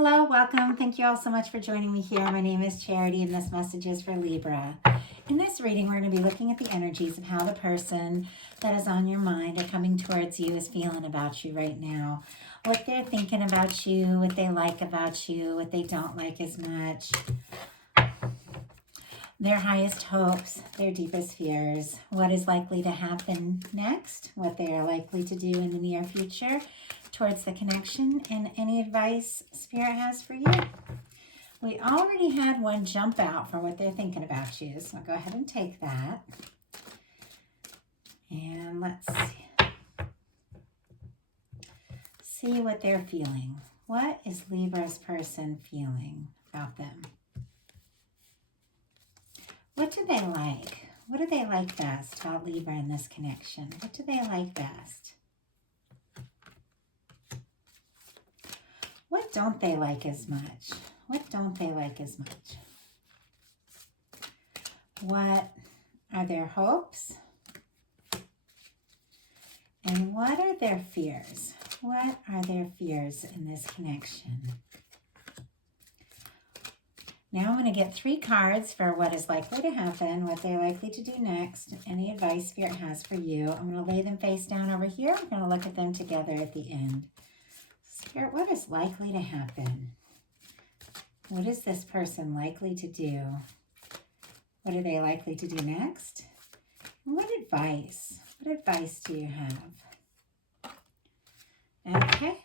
Hello, welcome. Thank you all so much for joining me here. My name is Charity and this message is for Libra. In this reading, we're going to be looking at the energies of how the person that is on your mind or coming towards you is feeling about you right now. What they're thinking about you, what they like about you, what they don't like as much. Their highest hopes, their deepest fears, what is likely to happen next, what they are likely to do in the near future towards the connection, and any advice Spirit has for you. We already had one jump out for what they're thinking about you, so I'll go ahead and take that. And let's see what they're feeling. What is Libra's person feeling about them? What do they like? What do they like best about Libra in this connection? What do they like best? What don't they like as much? What don't they like as much? What are their hopes? And what are their fears? What are their fears in this connection? Now I'm going to get 3 cards for what is likely to happen, what they're likely to do next, any advice Spirit has for you. I'm going to lay them face down over here. I'm going to look at them together at the end. Spirit, what is likely to happen? What is this person likely to do? What are they likely to do next? And what advice do you have? Okay.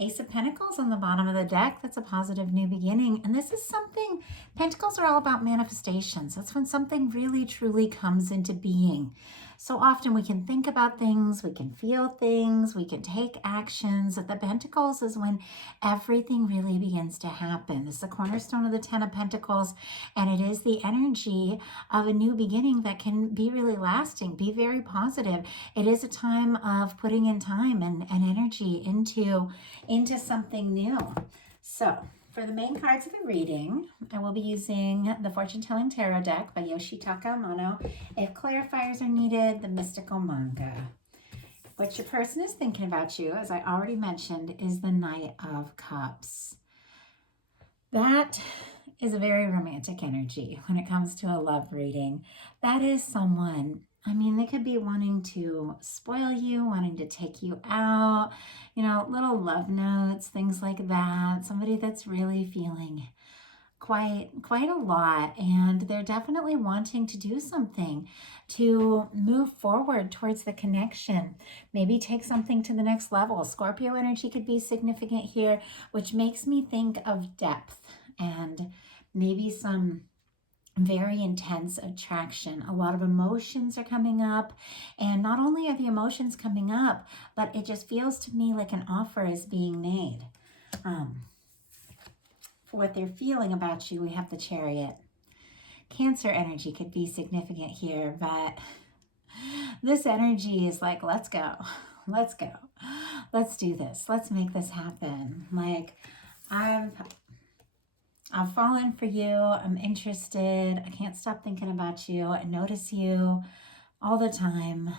Ace of Pentacles on the bottom of the deck. That's a positive new beginning. And this is something, Pentacles are all about manifestations. That's when something really, truly comes into being. So often we can think about things, we can feel things, we can take actions. The Pentacles is when everything really begins to happen. This is the cornerstone of the Ten of Pentacles, and it is the energy of a new beginning that can be really lasting, be very positive. It is a time of putting in time and energy into something new. So for the main cards of the reading, I will be using the Fortune Telling Tarot deck by Yoshitaka Amano. If clarifiers are needed, the Mystical Manga. What your person is thinking about you, as I already mentioned, is the Knight of Cups. That is a very romantic energy when it comes to a love reading. That is someone, I mean, they could be wanting to spoil you, wanting to take you out, you know, little love notes, things like that. Somebody that's really feeling quite a lot, and they're definitely wanting to do something to move forward towards the connection, maybe take something to the next level. Scorpio energy could be significant here, which makes me think of depth and maybe some very intense attraction. A lot of emotions are coming up, and not only are the emotions coming up, but it just feels to me like an offer is being made. For what they're feeling about you, we have the Chariot. Cancer energy could be significant here, but this energy is like, let's go, let's do this, let's make this happen. Like, I've fallen for you, I'm interested, I can't stop thinking about you, I notice you all the time,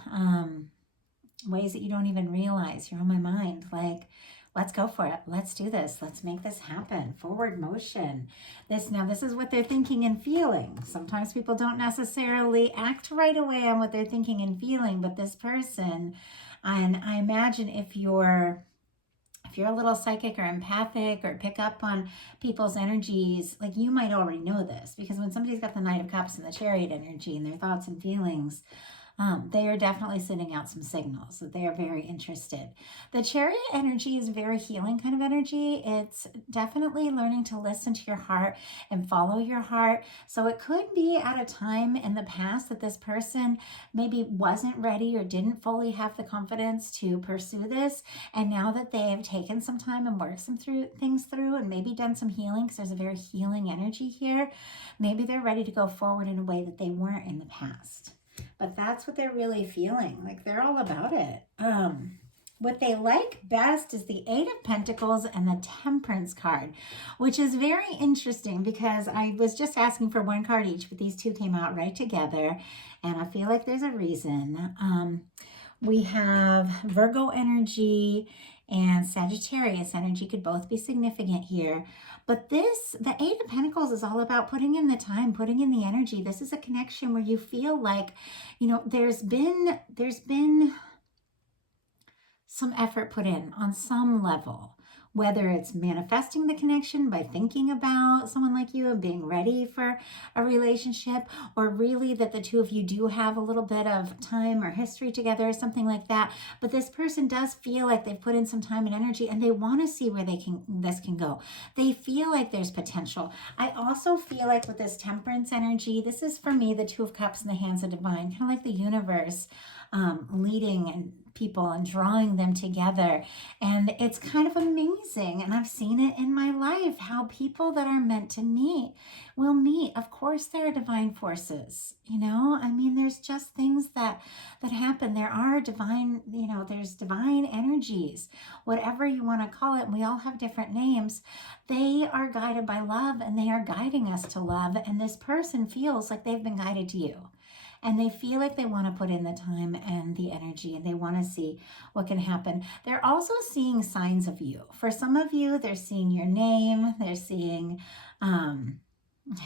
ways that you don't even realize, you're on my mind. Like, let's go for it, let's do this, let's make this happen. Forward motion. This is what they're thinking and feeling. Sometimes people don't necessarily act right away on what they're thinking and feeling, but this person, and I imagine if you're a little psychic or empathic or pick up on people's energies, like, you might already know this, because when somebody's got the Knight of Cups and the Chariot energy and their thoughts and feelings, they are definitely sending out some signals that they are very interested. The Chariot energy is very healing kind of energy. It's definitely learning to listen to your heart and follow your heart. So it could be at a time in the past that this person maybe wasn't ready or didn't fully have the confidence to pursue this. And now that they have taken some time and worked some things through and maybe done some healing, because there's a very healing energy here, maybe they're ready to go forward in a way that they weren't in the past. But that's what they're really feeling. Like, they're all about it. What they like best is the Eight of Pentacles and the Temperance card, which is very interesting because I was just asking for one card each, but these two came out right together, and I feel like there's a reason. We have Virgo energy and Sagittarius energy could both be significant here. But this, the Eight of Pentacles, is all about putting in the time, putting in the energy. This is a connection where you feel like, you know, there's been some effort put in on some level, whether it's manifesting the connection by thinking about someone like you and being ready for a relationship, or really that the two of you do have a little bit of time or history together or something like that. But this person does feel like they've put in some time and energy, and they want to see where this can go. They feel like there's potential. I also feel like with this Temperance energy, this is for me the Two of Cups in the hands of divine, kind of like the universe leading and people and drawing them together. And it's kind of amazing. And I've seen it in my life, how people that are meant to meet will meet. Of course, there are divine forces, you know, I mean, there's just things that happen. There are divine, you know, there's divine energies, whatever you want to call it. We all have different names. They are guided by love, and they are guiding us to love. And this person feels like they've been guided to you. And they feel like they want to put in the time and the energy, and they want to see what can happen. They're also seeing signs of you. For some of you, they're seeing your name. They're seeing,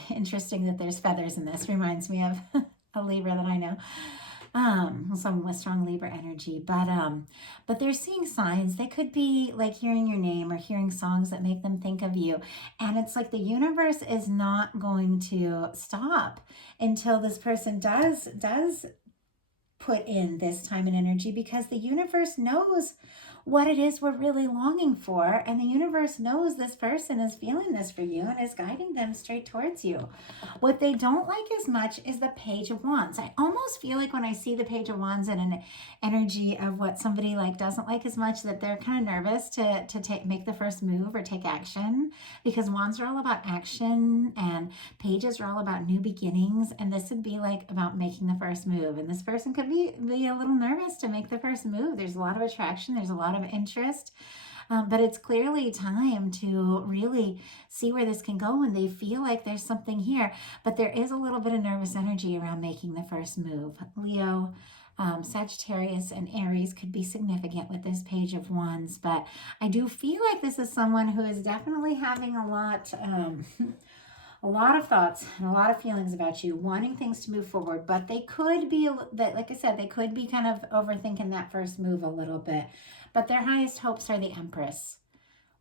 interesting that there's feathers in this. Reminds me of a Libra that I know. Someone with strong Libra energy, but they're seeing signs. They could be like hearing your name or hearing songs that make them think of you. And it's like the universe is not going to stop until this person does put in this time and energy, because the universe knows what it is we're really longing for, and the universe knows this person is feeling this for you and is guiding them straight towards you. What they don't like as much is the Page of Wands. I almost feel like when I see the Page of Wands and an energy of what somebody like doesn't like as much, that they're kind of nervous to make the first move or take action, because Wands are all about action and Pages are all about new beginnings, and this would be like about making the first move. And this person could be a little nervous to make the first move. There's a lot of attraction, there's a lot of interest, but it's clearly time to really see where this can go, and they feel like there's something here. But there is a little bit of nervous energy around making the first move. Leo, Sagittarius, and Aries could be significant with this Page of Wands, but I do feel like this is someone who is definitely having a lot of thoughts and a lot of feelings about you, wanting things to move forward, but they could be, like I said, they could be kind of overthinking that first move a little bit. But their highest hopes are the Empress.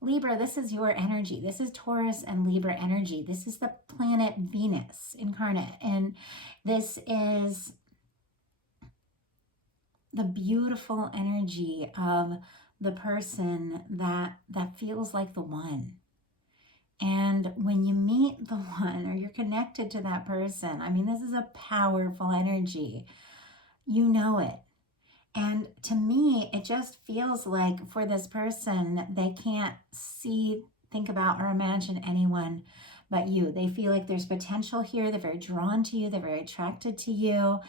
Libra, this is your energy. This is Taurus and Libra energy. This is the planet Venus incarnate. And this is the beautiful energy of the person that feels like the one. And when you meet the one, or you're connected to that person, I mean, this is a powerful energy. You know it. And to me, it just feels like for this person, they can't think about, or imagine anyone but you. They feel like there's potential here. They're very drawn to you. They're very attracted to you.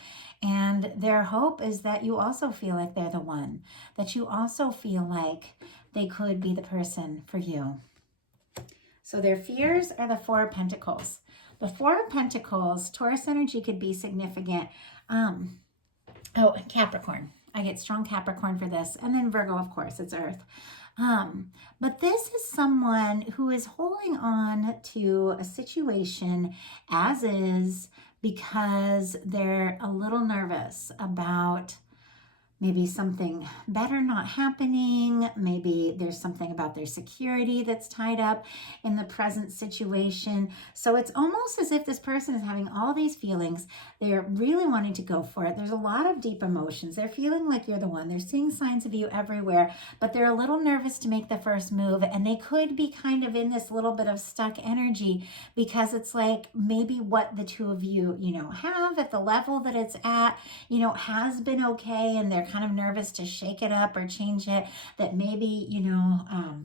And their hope is that you also feel like they're the one, that you also feel like they could be the person for you. So their fears are the Four of Pentacles. The Four of Pentacles, Taurus energy could be significant. Capricorn. I get strong Capricorn for this. And then Virgo, of course, it's Earth. But this is someone who is holding on to a situation as is, because they're a little nervous about maybe something better not happening. Maybe there's something about their security that's tied up in the present situation. So it's almost as if this person is having all these feelings. They're really wanting to go for it. There's a lot of deep emotions. They're feeling like you're the one. They're seeing signs of you everywhere, but they're a little nervous to make the first move. And they could be kind of in this little bit of stuck energy, because it's like maybe what the two of you, have at the level that it's at, has been okay. And they're kind of nervous to shake it up or change it, that maybe,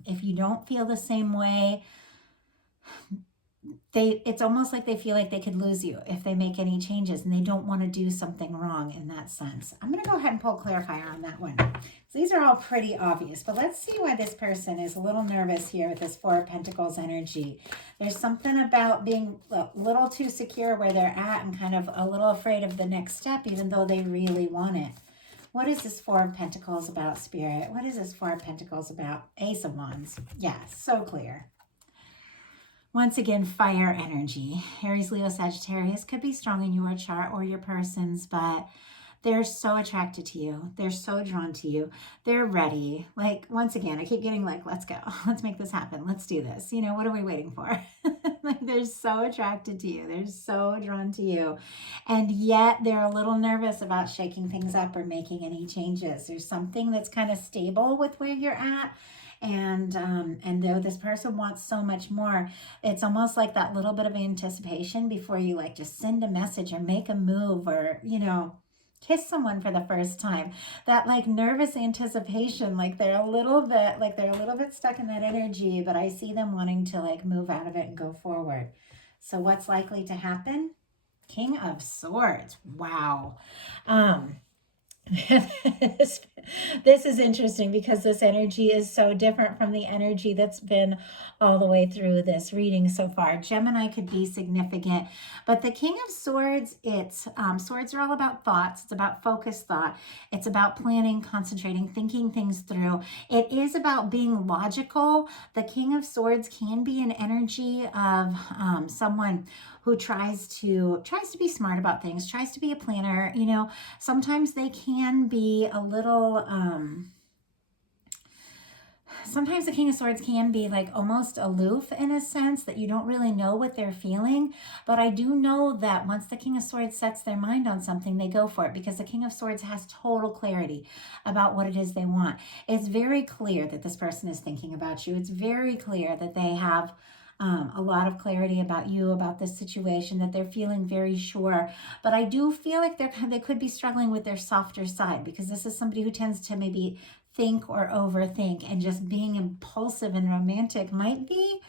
if you don't feel the same way, it's almost like they feel like they could lose you if they make any changes, and they don't want to do something wrong in that sense. I'm going to go ahead and pull a clarifier on that one. So these are all pretty obvious, but let's see why this person is a little nervous here with this Four of Pentacles energy. There's something about being a little too secure where they're at and kind of a little afraid of the next step, even though they really want it. What is this Four of Pentacles about, Spirit? What is this Four of Pentacles about? Ace of Wands. Yeah, so clear. Once again, fire energy. Aries, Leo, Sagittarius could be strong in your chart or your person's, but they're so attracted to you. They're so drawn to you. They're ready. Like, once again, I keep getting like, let's go. Let's make this happen. Let's do this. You know, what are we waiting for? Like, they're so attracted to you. They're so drawn to you. And yet they're a little nervous about shaking things up or making any changes. There's something that's kind of stable with where you're at. And though this person wants so much more, it's almost like that little bit of anticipation before you like just send a message or make a move or, you know, kiss someone for the first time. That like nervous anticipation, like they're a little bit stuck in that energy, but I see them wanting to like move out of it and go forward. So what's likely to happen? King of Swords. Wow. This is interesting because this energy is so different from the energy that's been all the way through this reading so far. Gemini could be significant, but the King of Swords, swords are all about thoughts. It's about focused thought. It's about planning, concentrating, thinking things through. It is about being logical. The King of Swords can be an energy of someone who tries to be smart about things, tries to be a planner. You know, sometimes they can be a little, sometimes the King of Swords can be like almost aloof in a sense that you don't really know what they're feeling. But I do know that once the King of Swords sets their mind on something, they go for it because the King of Swords has total clarity about what it is they want. It's very clear that this person is thinking about you. It's very clear that they have a lot of clarity about you, about this situation, that they're feeling very sure. But I do feel like they could be struggling with their softer side because this is somebody who tends to maybe think or overthink, and just being impulsive and romantic might be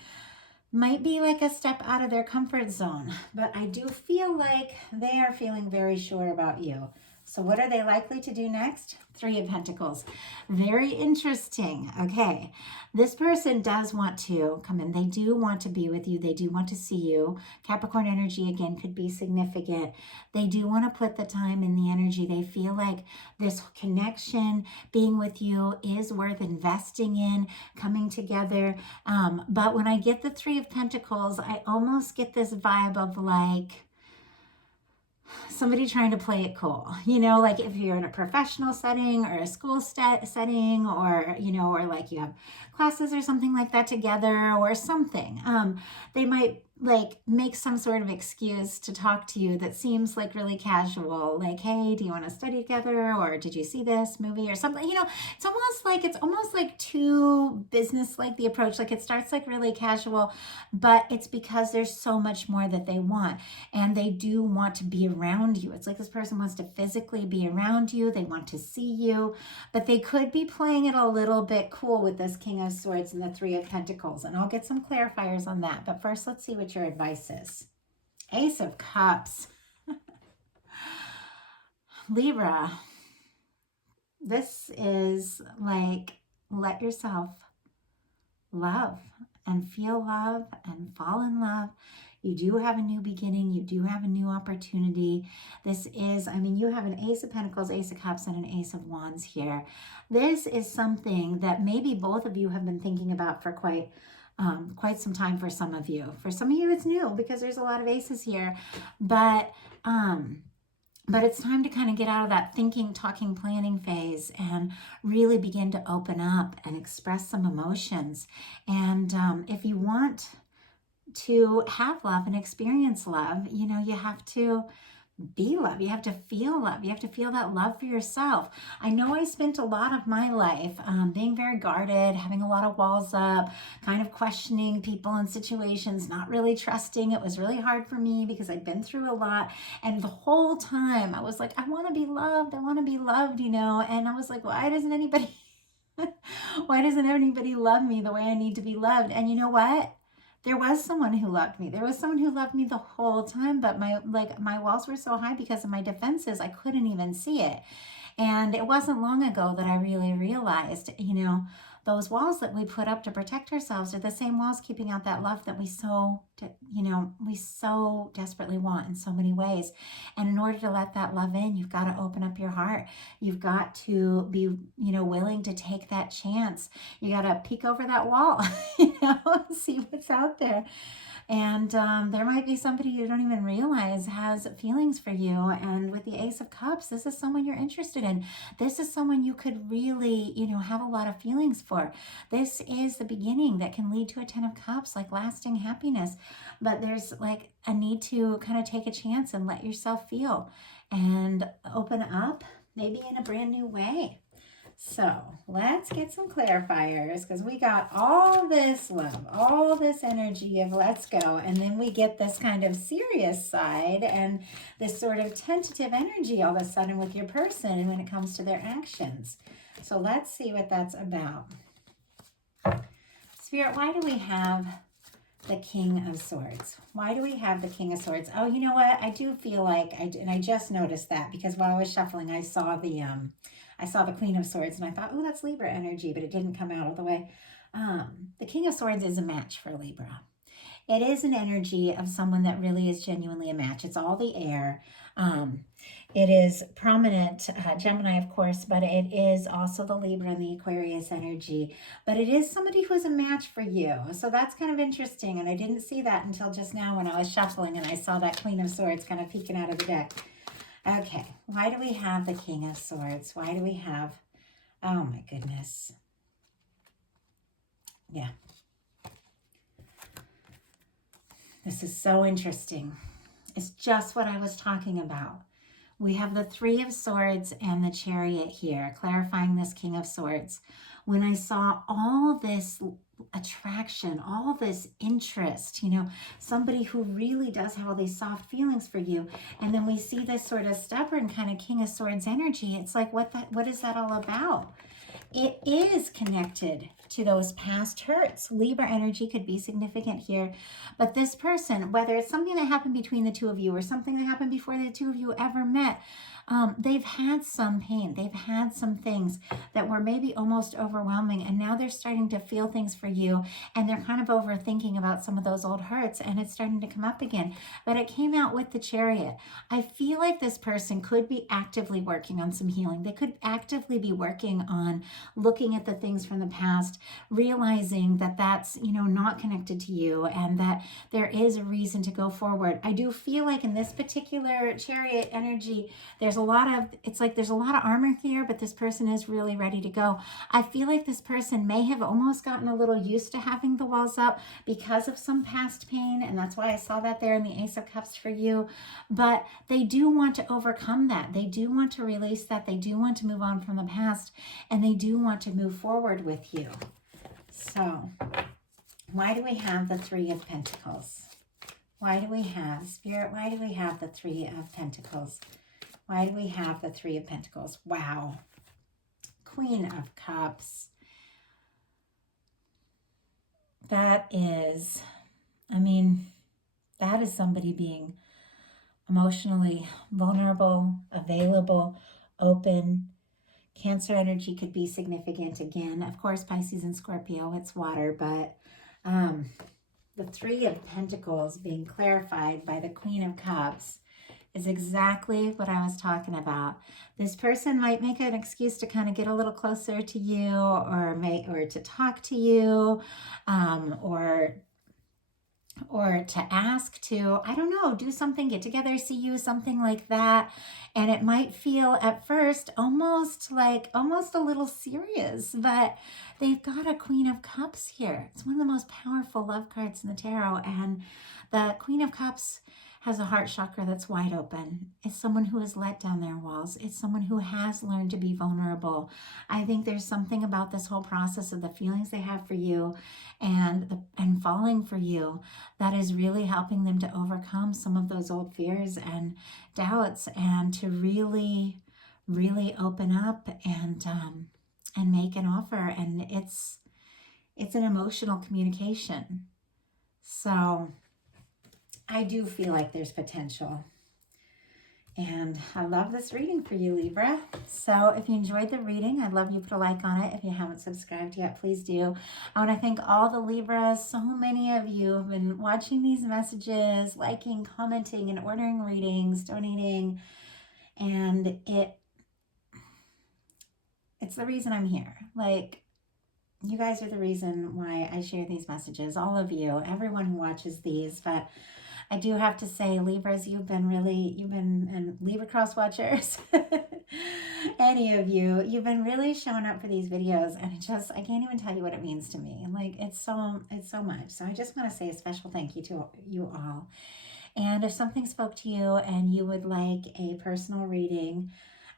like a step out of their comfort zone. But I do feel like they are feeling very sure about you. So what are they likely to do next? Three of Pentacles. Very interesting. Okay. This person does want to come in. They do want to be with you. They do want to see you. Capricorn energy, again, could be significant. They do want to put the time and the energy. They feel like this connection, being with you, is worth investing in, coming together. But when I get the Three of Pentacles, I almost get this vibe of like, somebody trying to play it cool, you know, like if you're in a professional setting or a school setting, or, you know, or like you have classes or something like that together or something. They might like make some sort of excuse to talk to you that seems like really casual, like, hey, do you want to study together, or did you see this movie or something? You know, it's almost like too business like the approach. Like it starts like really casual, but it's because there's so much more that they want, and they do want to be around you. It's like this person wants to physically be around you. They want to see you, but they could be playing it a little bit cool with this King of Swords and the Three of Pentacles. And I'll get some clarifiers on that. But first, let's see what your advice is. Ace of Cups. Libra, this is like, let yourself love and feel love and fall in love. You do have a new beginning. You do have a new opportunity. This is, I mean, you have an Ace of Pentacles, Ace of Cups, and an Ace of Wands here. This is something that maybe both of you have been thinking about for quite some time for some of you. For some of you, it's new because there's a lot of aces here. But it's time to kind of get out of that thinking, talking, planning phase and really begin to open up and express some emotions. And if you want to have love and experience love, you know, you have to be love. You have to feel love. You have to feel that love for yourself. I know I spent a lot of my life being very guarded, having a lot of walls up, kind of questioning people and situations, not really trusting. It was really hard for me because I'd been through a lot. And the whole time I was like, I want to be loved. I want to be loved, you know. And I was like, why doesn't anybody love me the way I need to be loved? And you know what? There was someone who loved me. There was someone who loved me the whole time, but my walls were so high because of my defenses, I couldn't even see it. And it wasn't long ago that I really realized, you know, those walls that we put up to protect ourselves are the same walls keeping out that love that we so, we so desperately want in so many ways. And in order to let that love in, you've got to open up your heart. You've got to be, willing to take that chance. You got to peek over that wall, see what's out there. And there might be somebody you don't even realize has feelings for you. And with the Ace of Cups, this is someone you're interested in. This is someone you could really, have a lot of feelings for. This is the beginning that can lead to a 10 of Cups, like lasting happiness. But there's like a need to kind of take a chance and let yourself feel and open up, maybe in a brand new way. So let's get some clarifiers, because we got all this love, all this energy of let's go. And then we get this kind of serious side and this sort of tentative energy all of a sudden with your person when it comes to their actions. So let's see what that's about. Spirit, why do we have the King of Swords? Why do we have the King of Swords? Oh, you know what? I do feel like, and I just noticed that because while I was shuffling, I saw the Queen of Swords and I thought, oh, that's Libra energy, but it didn't come out all the way. The King of Swords is a match for Libra. It is an energy of someone that really is genuinely a match. It's all the air. It is prominent Gemini, of course, but it is also the Libra and the Aquarius energy. But it is somebody who is a match for you. So that's kind of interesting. And I didn't see that until just now when I was shuffling and I saw that Queen of Swords kind of peeking out of the deck. Okay, why do we have the King of Swords? Why do we have, oh my goodness. Yeah. This is so interesting. It's just what I was talking about. We have the Three of Swords and the Chariot here, clarifying this King of Swords. When I saw all this attraction, all this interest, somebody who really does have all these soft feelings for you, and then we see this sort of stubborn kind of King of Swords energy, it's like, what is that all about? It is connected to those past hurts. Libra energy could be significant here. But this person, whether it's something that happened between the two of you or something that happened before the two of you ever met, they've had some pain. They've had some things that were maybe almost overwhelming. And now they're starting to feel things for you. And they're kind of overthinking about some of those old hurts. And it's starting to come up again. But it came out with the Chariot. I feel like this person could be actively working on some healing. They could actively be working on looking at the things from the past, realizing that that's, not connected to you and that there is a reason to go forward. I do feel like in this particular Chariot energy, there's a lot of armor here, but this person is really ready to go. I feel like this person may have almost gotten a little used to having the walls up because of some past pain, and that's why I saw that there in the Ace of Cups for you. But they do want to overcome that. They do want to release that. They do want to move on from the past, and they do want to move forward with you. So, why do we have the Three of Pentacles? Why do we have, Spirit, why do we have the Three of Pentacles? Why do we have the Three of Pentacles? Wow. Queen of Cups. That is somebody being emotionally vulnerable, available, open. Cancer energy could be significant again. Of course, Pisces and Scorpio, it's water, but the Three of Pentacles being clarified by the Queen of Cups is exactly what I was talking about. This person might make an excuse to kind of get a little closer to you or to talk to you, or to ask to, I don't know, do something, get together, see you, something like that. And it might feel at first almost a little serious, but they've got a Queen of Cups here. It's one of the most powerful love cards in the tarot. And the Queen of Cups has a heart chakra that's wide open. It's someone who has let down their walls. It's someone who has learned to be vulnerable. I think there's something about this whole process of the feelings they have for you and falling for you that is really helping them to overcome some of those old fears and doubts and to really, really open up and make an offer. And it's an emotional communication. So I do feel like there's potential And I love this reading for you, Libra. So if you enjoyed the reading, I'd love you to put a like on it. If you haven't subscribed yet, please do. I want to thank all the Libras. So many of you have been watching these messages, liking, commenting, and ordering readings, donating. And it's the reason I'm here. Like, you guys are the reason why I share these messages. All of you, everyone who watches these. But I do have to say, Libras, you've been, and Libra cross watchers, any of you, you've been really showing up for these videos, and I can't even tell you what it means to me. Like, it's so much. So I just want to say a special thank you to you all. And if something spoke to you and you would like a personal reading,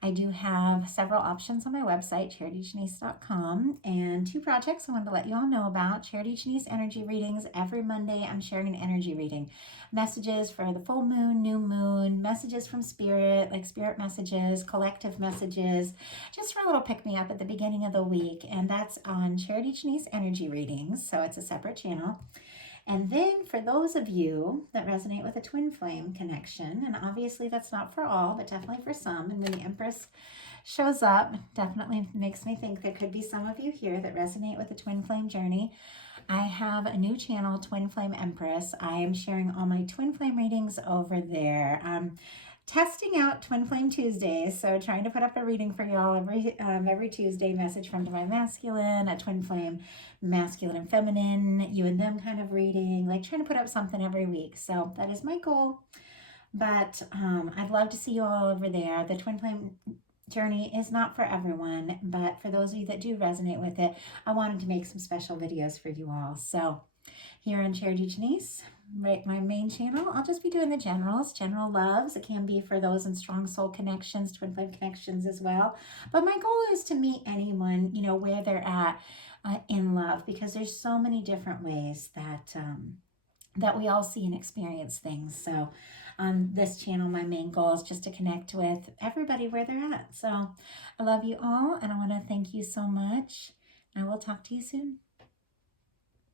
I do have several options on my website, charityjanice.com, and 2 projects I wanted to let you all know about. Charity Janice Energy Readings. Every Monday, I'm sharing an energy reading. Messages for the full moon, new moon, messages from spirit, like spirit messages, collective messages, just for a little pick-me-up at the beginning of the week. And that's on Charity Janice Energy Readings, so it's a separate channel. And then for those of you that resonate with a twin flame connection, and obviously that's not for all, but definitely for some, and when the Empress shows up, definitely makes me think there could be some of you here that resonate with the twin flame journey. I have a new channel, Twin Flame Empress. I am sharing all my twin flame readings over there. Testing out Twin Flame Tuesdays, so trying to put up a reading for y'all every Tuesday, message from Divine Masculine, a Twin Flame Masculine and Feminine, you and them kind of reading, like trying to put up something every week. So that is my goal. But I'd love to see you all over there. The Twin Flame journey is not for everyone, but for those of you that do resonate with it, I wanted to make some special videos for you all. So here on Charity Janice, right, my main channel, I'll just be doing the general loves. It can be for those in strong soul connections, twin flame connections as well. But my goal is to meet anyone, you know, where they're at in love, because there's so many different ways that we all see and experience things. So on this channel, my main goal is just to connect with everybody where they're at. So I love you all, and I want to thank you so much. I will talk to you soon.